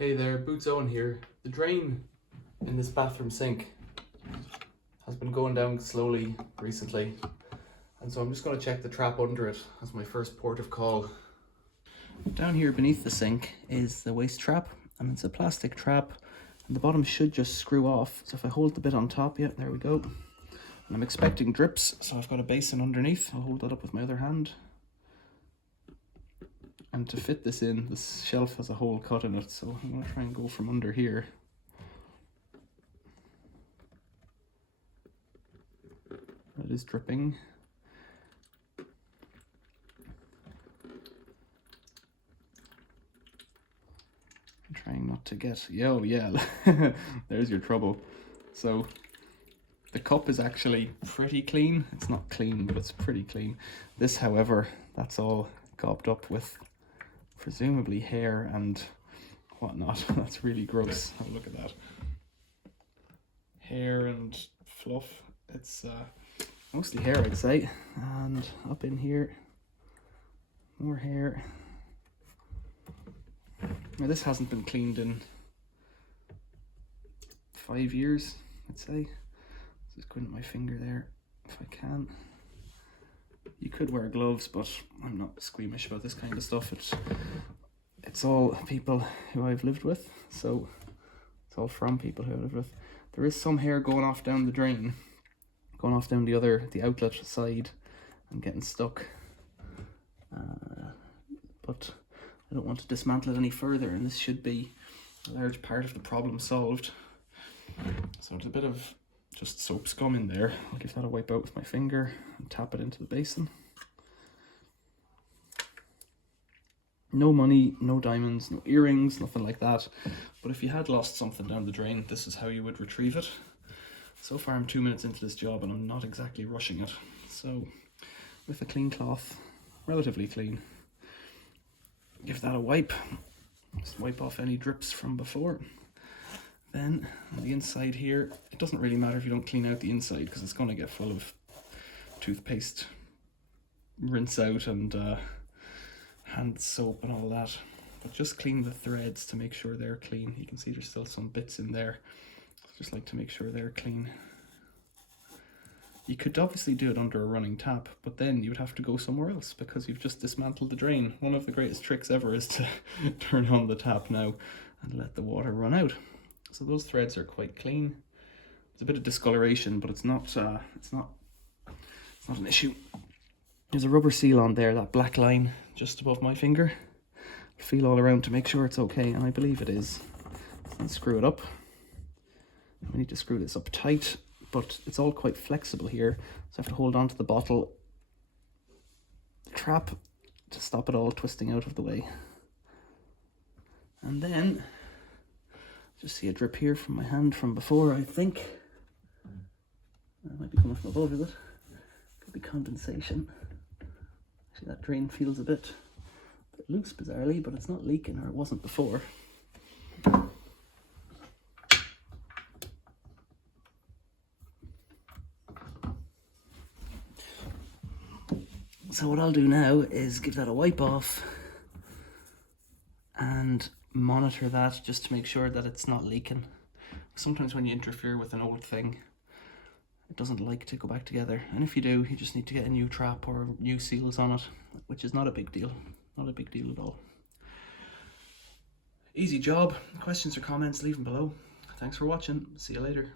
Hey there, Boots Owen here. The drain in this bathroom sink has been going down slowly recently, and so I'm just going to check the trap under it as my first port of call. Down here beneath the sink is the waste trap, and it's a plastic trap, and the bottom should just screw off. So if I hold the bit on top, yeah, there we go. And I'm expecting drips, so I've got a basin underneath. I'll hold that up with my other hand. And to fit this in, this shelf has a hole cut in it, so I'm going to try and go from under here. It is dripping. I'm trying not to get... Yo, yeah, there's your trouble. So the cup is actually pretty clean. It's not clean, but it's pretty clean. This, however, that's all gobbed up with presumably hair and whatnot. That's really gross. Have a look at that. Hair and fluff. It's mostly hair, I'd say. And up in here, more hair. Now this hasn't been cleaned in 5 years, I'd say. Just go into my finger there if I can. You could wear gloves, but I'm not squeamish about this kind of stuff. It's all people who I've lived with, so it's all from people who I've lived with. There is some hair going off down the drain, going off down the outlet side and getting stuck. But I don't want to dismantle it any further, and this should be a large part of the problem solved. So there's a bit of just soap scum in there. I'll give that a wipe out with my finger and tap it into the basin. No money, no diamonds, no earrings, nothing like that. But if you had lost something down the drain, this is how you would retrieve it. So far I'm 2 minutes into this job and I'm not exactly rushing it. So with a clean cloth, relatively clean, give that a wipe. Just wipe off any drips from before. Then on the inside here, it doesn't really matter if you don't clean out the inside because it's going to get full of toothpaste, rinse out and hand soap and all that. But just clean the threads to make sure they're clean. You can see there's still some bits in there. Just like to make sure they're clean. You could obviously do it under a running tap, but then you would have to go somewhere else because you've just dismantled the drain. One of the greatest tricks ever is to turn on the tap now and let the water run out. So those threads are quite clean. There's a bit of discoloration, but it's not an issue. There's a rubber seal on there, that black line just above my finger. Feel all around to make sure it's okay, and I believe it is. Let's screw it up. We need to screw this up tight, but it's all quite flexible here, so I have to hold on to the bottle trap to stop it all twisting out of the way. And then just see a drip here from my hand from before, I think. That might be coming from above, is it? Could be condensation. Actually, that drain feels a bit loose, bizarrely, but it's not leaking, or it wasn't before. So what I'll do now is give that a wipe off and monitor that just to make sure that it's not leaking. Sometimes when you interfere with an old thing, it doesn't like to go back together, and if you do, you just need to get a new trap or new seals on it, which is not a big deal. Not a big deal at all. Easy job. Questions or comments, leave them below. Thanks for watching. See you later.